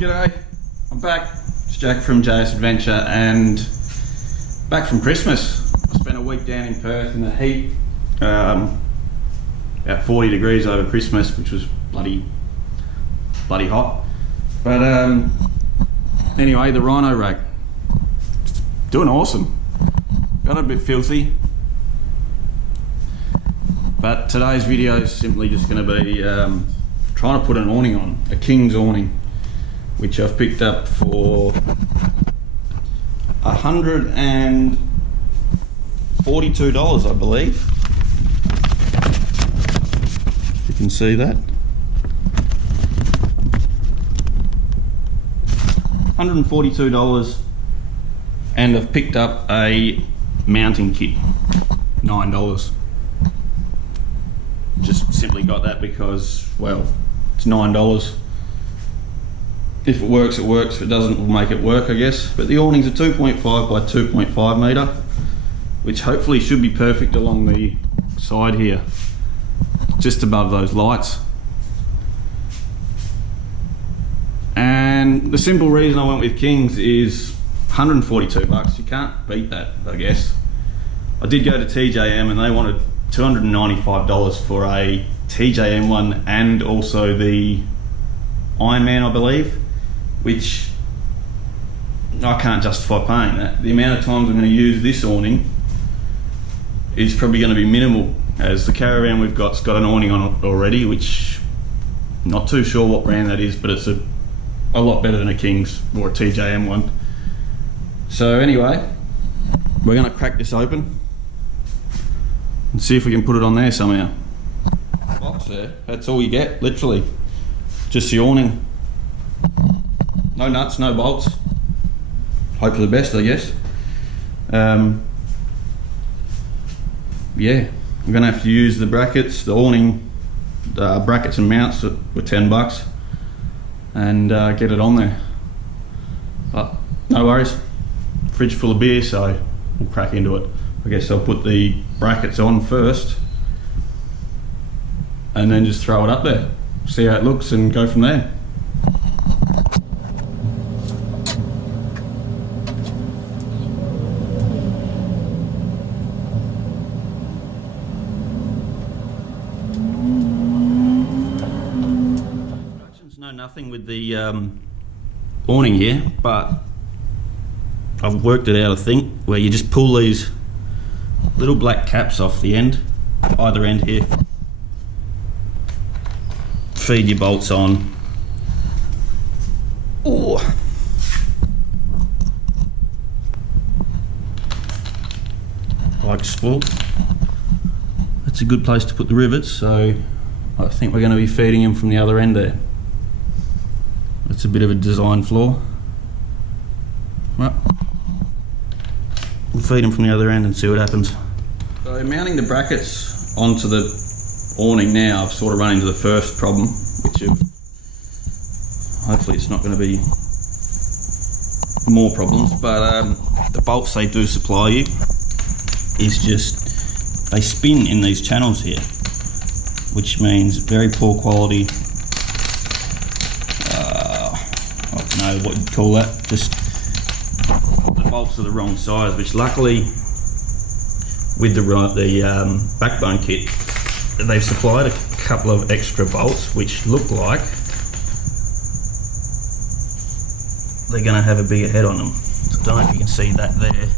G'day, I'm back. It's Jack from JS Adventure and back from Christmas. I spent a week down in Perth in the heat, about 40 degrees over Christmas, which was bloody hot. But anyway, the Rhino-Rack, doing awesome. Got it a bit filthy, but today's video is simply just going to be trying to put an awning on, a King's awning, which I've picked up for $142, I believe. If you can see that. $142, and I've picked up a mounting kit, $9. Just simply got that because, well, it's $9. If it works, it works. If it doesn't, we'll make it work, I guess. But the awning's a 2.5 by 2.5 metre, which hopefully should be perfect along the side here, just above those lights. And the simple reason I went with King's is 142 bucks. You can't beat that, I guess. I did go to TJM and they wanted $295 for a TJM one and also the Iron Man, I believe, which I can't justify paying that. The amount of times I'm going to use this awning is probably going to be minimal, as the caravan we've got's got an awning on it already, which I'm not too sure what brand that is, but it's a lot better than a King's or a TJM one. So anyway, we're going to crack this open and see if we can put it on there somehow. Box there, that's all you get, literally. Just the awning. No nuts, no bolts. Hope for the best, I guess. Yeah, I'm gonna have to use the brackets, the awning brackets and mounts that were 10 bucks, and get it on there. But no worries, fridge full of beer, so we'll crack into it. I guess I'll put the brackets on first and then just throw it up there, see how it looks and go from there. No nothing with the awning here, but I've worked it out, I think, where you just pull these little black caps off the end, either end here, feed your bolts on. Oh, like sport. That's a good place to put the rivets, so I think we're going to be feeding them from the other end there. It's a bit of a design flaw. Well, we'll feed them from the other end and see what happens. So mounting the brackets onto the awning now, I've sort of run into the first problem, which hopefully it's not going to be more problems, but the bolts they do supply you is just, they spin in these channels here, which means very poor quality. I don't know what you'd call that, just the bolts are the wrong size, which luckily with the backbone kit they've supplied a couple of extra bolts which look like they're going to have a bigger head on them. So I don't know if you can see that there.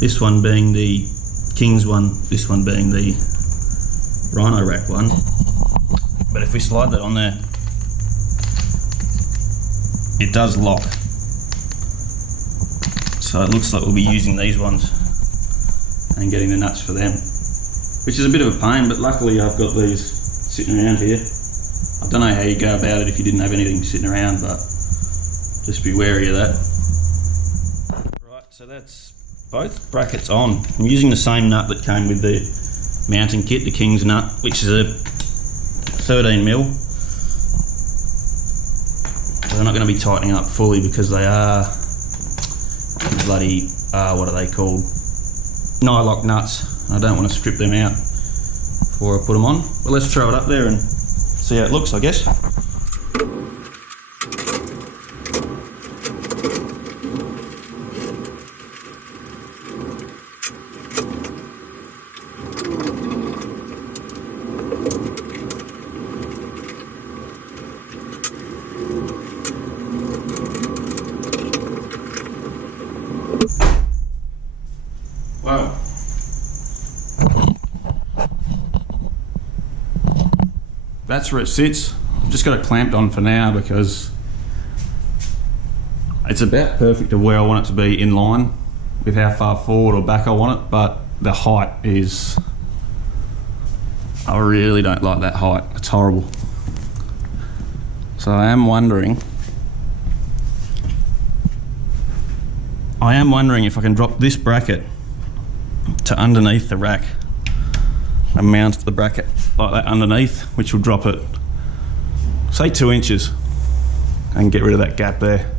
This one being the King's one, this one being the Rhino-Rack one. But if we slide that on there, it does lock. So it looks like we'll be using these ones and getting the nuts for them, which is a bit of a pain, but luckily I've got these sitting around here. I don't know how you go about it if you didn't have anything sitting around, but just be wary of that. Right, so that's both brackets on. I'm using the same nut that came with the mounting kit, the King's nut, which is a 13mm. They're not going to be tightening up fully because they are bloody, what are they called? Nylock nuts. I don't want to strip them out before I put them on. But let's throw it up there and see how it looks, I guess. that's where it sits. I've just got it clamped on for now because it's about perfect to where I want it to be in line with how far forward or back I want it, but the height is, I really don't like that height. It's horrible. So I am wondering if I can drop this bracket to underneath the rack and mount the bracket like that underneath, which will drop it, say 2 inches, and get rid of that gap there.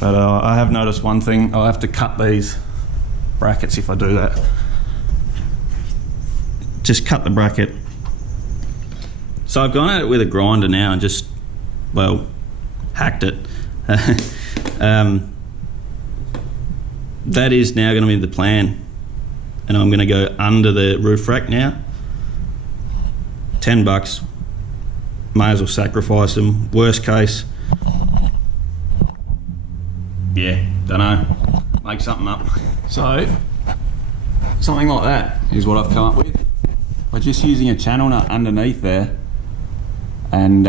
But I have noticed one thing, I'll have to cut these brackets if I do that. Just cut the bracket. So I've gone at it with a grinder now and just, well, hacked it. That is now going to be the plan, and I'm going to go under the roof rack now. $10, may as well sacrifice them. Worst case, yeah, don't know, make something up. So something like that is what I've come up with by just using a channel nut underneath there and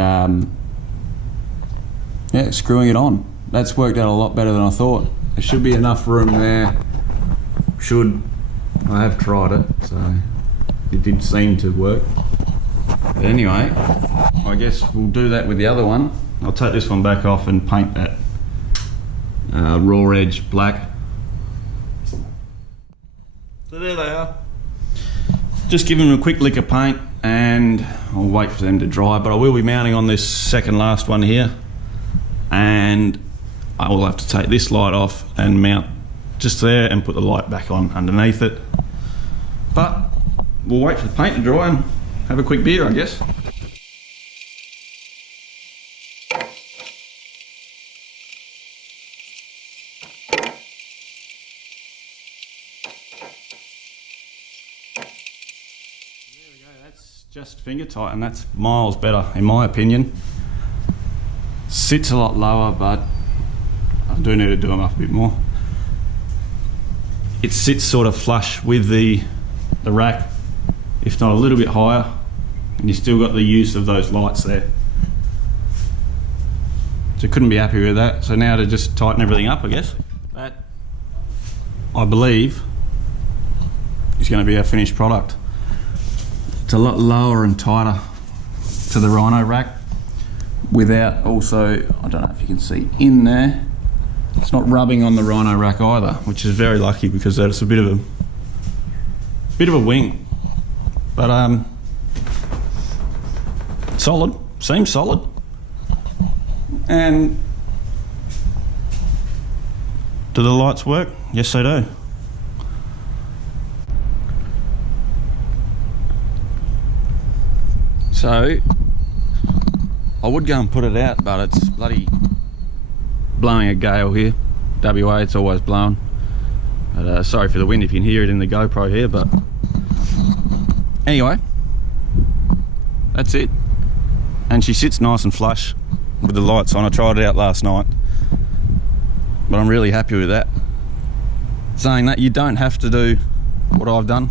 yeah, screwing it on. That's worked out a lot better than I thought. There should be enough room there. I have tried it, so it did seem to work. But anyway, I guess we'll do that with the other one. I'll take this one back off and paint that raw edge black. So there they are. Just give them a quick lick of paint and I'll wait for them to dry, but I will be mounting on this second last one here, and I will have to take this light off and mount just there and put the light back on underneath it. But we'll wait for the paint to dry and have a quick beer, I guess. There we go, that's just finger tight, and that's miles better in my opinion. Sits a lot lower, but I do need to do them up a bit more. It sits sort of flush with the rack, if not a little bit higher, and you still got the use of those lights there. So couldn't be happy with that. So now to just tighten everything up, I guess. That, I believe, is going to be our finished product. It's a lot lower and tighter to the Rhino-Rack, without also, I don't know if you can see in there, it's not rubbing on the Rhino-Rack either, which is very lucky because that's a bit of a wing. But solid, seems solid. And do the lights work? Yes, they do. So I would go and put it out, but it's bloody blowing a gale here. WA, it's always blowing. But sorry for the wind if you can hear it in the GoPro here, but anyway, that's it. And she sits nice and flush with the lights on. I tried it out last night, but I'm really happy with that. Saying that, you don't have to do what I've done.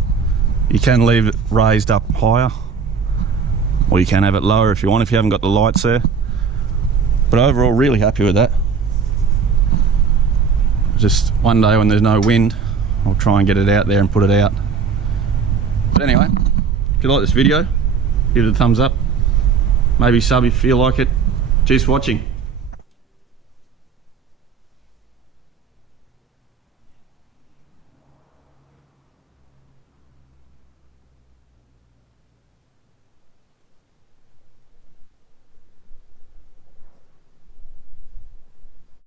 You can leave it raised up higher, or you can have it lower if you want, if you haven't got the lights there. But overall, really happy with that. Just one day when there's no wind, I'll try and get it out there and put it out. But anyway, if you like this video, give it a thumbs up. Maybe sub if you feel like it. Cheers for watching.